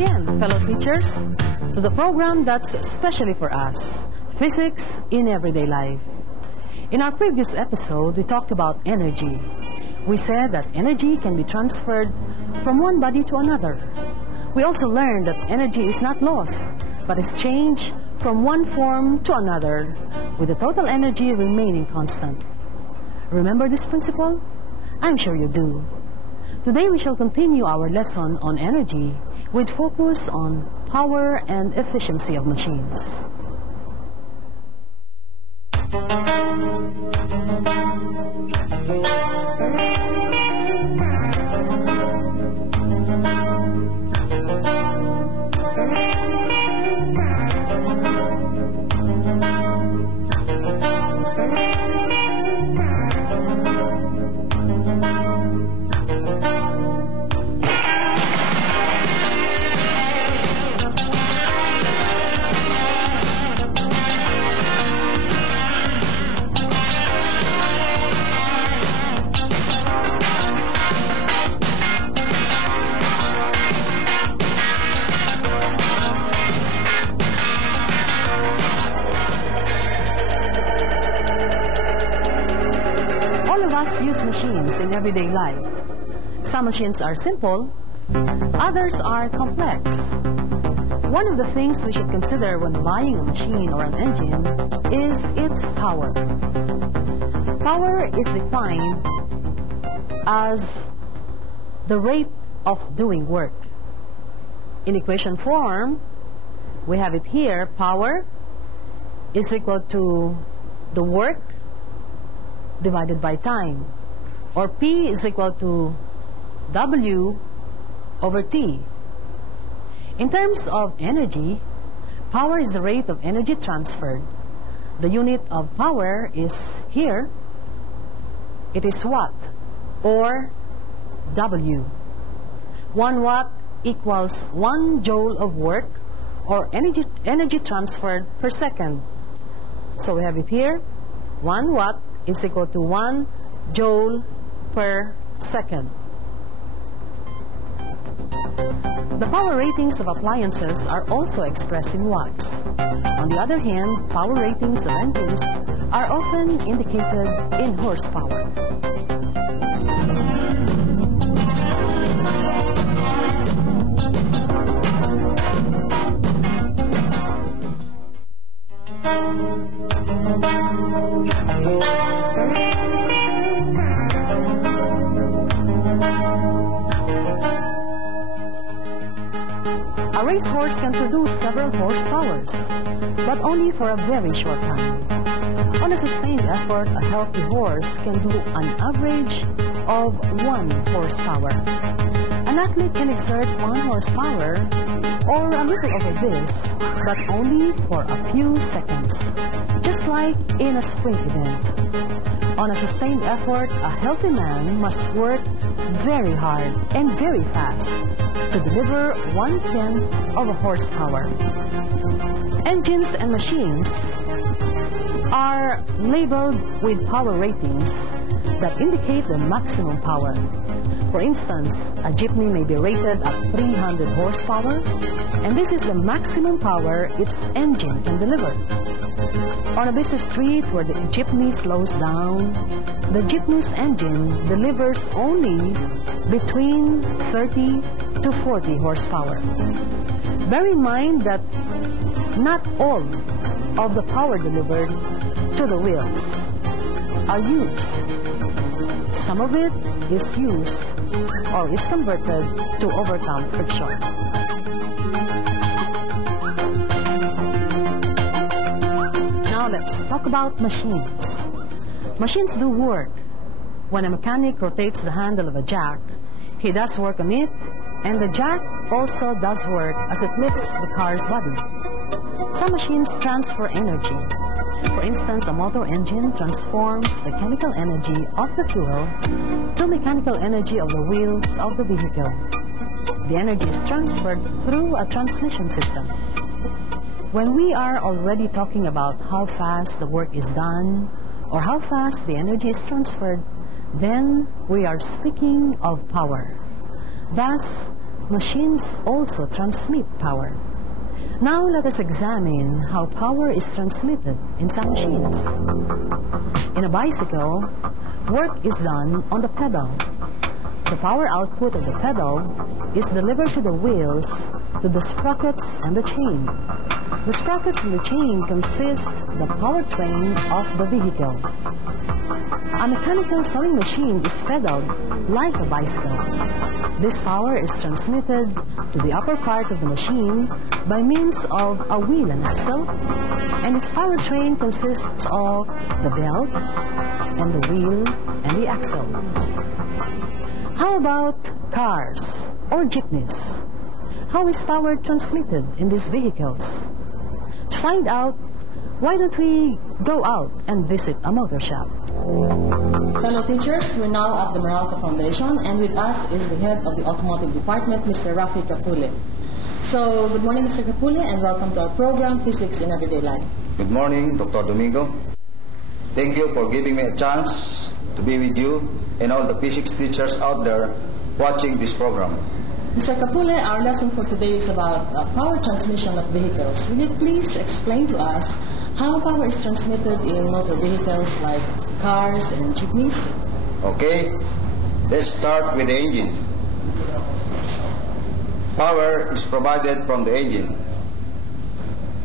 again, fellow teachers, to the program that's specially for us, Physics in Everyday Life. In our previous episode, we talked about energy. We said that energy can be transferred from one body to another. We also learned that energy is not lost, but is changed from one form to another, with the total energy remaining constant. Remember this principle? I'm sure you do. Today we shall continue our lesson on energy with focus on power and efficiency of machines. Use machines in everyday life. Some machines are simple, others are complex. One of the things we should consider when buying a machine or an engine is its power. Power is defined as the rate of doing work. In equation form, we have it here. Power is equal to the work divided by time, or P is equal to W over T. In terms of energy, power is the rate of energy transferred. The unit of power is here. It is watt, or W. 1 watt equals 1 joule of work, or energy transferred per second. So we have it here. 1 watt is equal to 1 joule per second. The power ratings of appliances are also expressed in watts. On the other hand, power ratings of engines are often indicated in horsepower. A racehorse can produce several horsepowers, but only for a very short time. On a sustained effort, a healthy horse can do an average of 1 horsepower. An athlete can exert 1 horsepower, or a little over this, but only for a few seconds, just like in a sprint event. On a sustained effort, a healthy man must work very hard and very fast to deliver 1/10 of a horsepower. Engines and machines are labeled with power ratings that indicate the maximum power. For instance, a jeepney may be rated at 300 horsepower, and this is the maximum power its engine can deliver. On a busy street where the jeepney slows down, the jeepney's engine delivers only between 30 to 40 horsepower. Bear in mind that not all of the power delivered to the wheels are used. Some of it is used or is converted to overcome friction. Now let's talk about machines. Machines do work. When a mechanic rotates the handle of a jack, he does work on it, and the jack also does work as it lifts the car's body. Some machines transfer energy. For instance, a motor engine transforms the chemical energy of the fuel to mechanical energy of the wheels of the vehicle. The energy is transferred through a transmission system. When we are already talking about how fast the work is done or how fast the energy is transferred, then we are speaking of power. Thus, machines also transmit power. Now let us examine how power is transmitted in some machines. In a bicycle, work is done on the pedal. The power output of the pedal is delivered to the wheels, to the sprockets and the chain. The sprockets and the chain consist the powertrain of the vehicle. A mechanical sewing machine is pedaled like a bicycle. This power is transmitted to the upper part of the machine by means of a wheel and axle, and its powertrain consists of the belt and the wheel and the axle. How about cars or jeepneys? How is power transmitted in these vehicles? To find out, why don't we go out and visit a motor shop? Fellow teachers, we're now at the Meralco Foundation, and with us is the head of the automotive department, Mr. Rafi Capule. So, good morning, Mr. Capule, and welcome to our program, Physics in Everyday Life. Good morning, Dr. Domingo. Thank you for giving me a chance to be with you and all the physics teachers out there watching this program. Mr. Capule, our lesson for today is about power transmission of vehicles. Will you please explain to us how power is transmitted in motor vehicles like cars and jeepneys? Okay, let's start with the engine. Power is provided from the engine.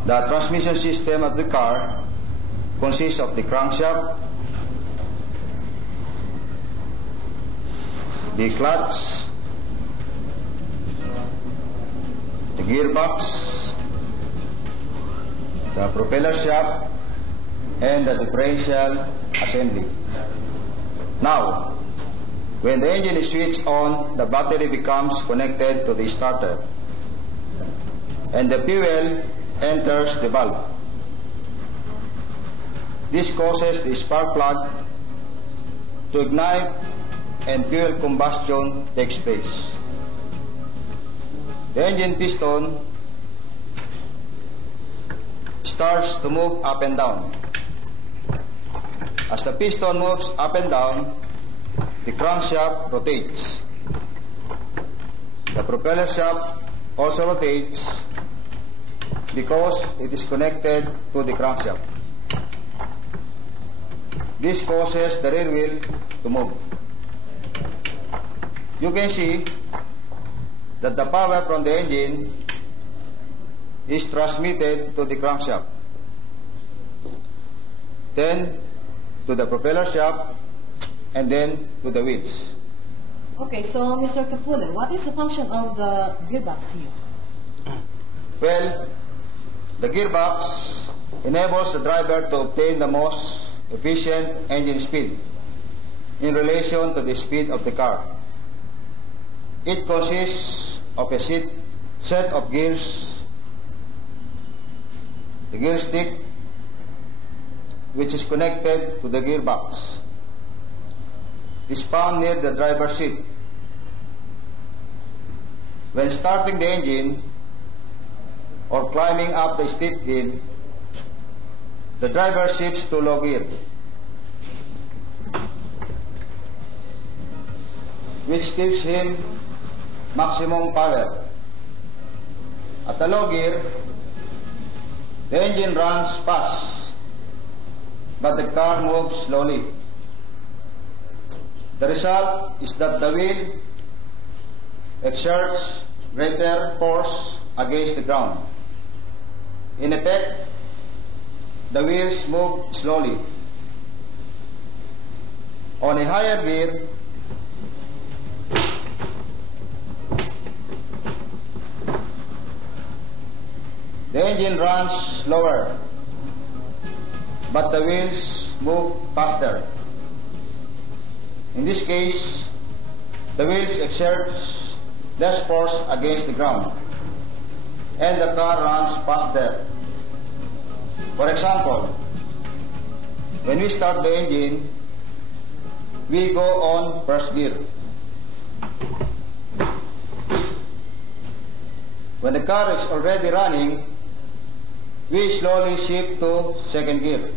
The transmission system of the car consists of the crankshaft, the clutch, the gearbox, the propeller shaft, and the differential assembly. Now, when the engine is switched on, the battery becomes connected to the starter, and the fuel enters the valve. This causes the spark plug to ignite and fuel combustion takes place. The engine piston starts to move up and down. As the piston moves up and down, the crankshaft rotates. The propeller shaft also rotates because it is connected to the crankshaft. This causes the rear wheel to move. You can see that the power from the engine is transmitted to the crankshaft, then to the propeller shaft, and then to the wheels. Okay, so Mr. Capule, what is the function of the gearbox here? Well, the gearbox enables the driver to obtain the most efficient engine speed in relation to the speed of the car. It consists of a set of gears, the gear stick, which is connected to the gearbox. It is found near the driver's seat. When starting the engine or climbing up the steep hill, the driver shifts to low gear, which gives him maximum power. At the low gear, the engine runs fast, but the car moves slowly. The result is that the wheel exerts greater force against the ground. In effect, the wheels move slowly. On a higher gear, the engine runs slower, but the wheels move faster. In this case, the wheels exert less force against the ground, and the car runs faster. For example, when we start the engine, we go on first gear. When the car is already running, we slowly shift to second gear.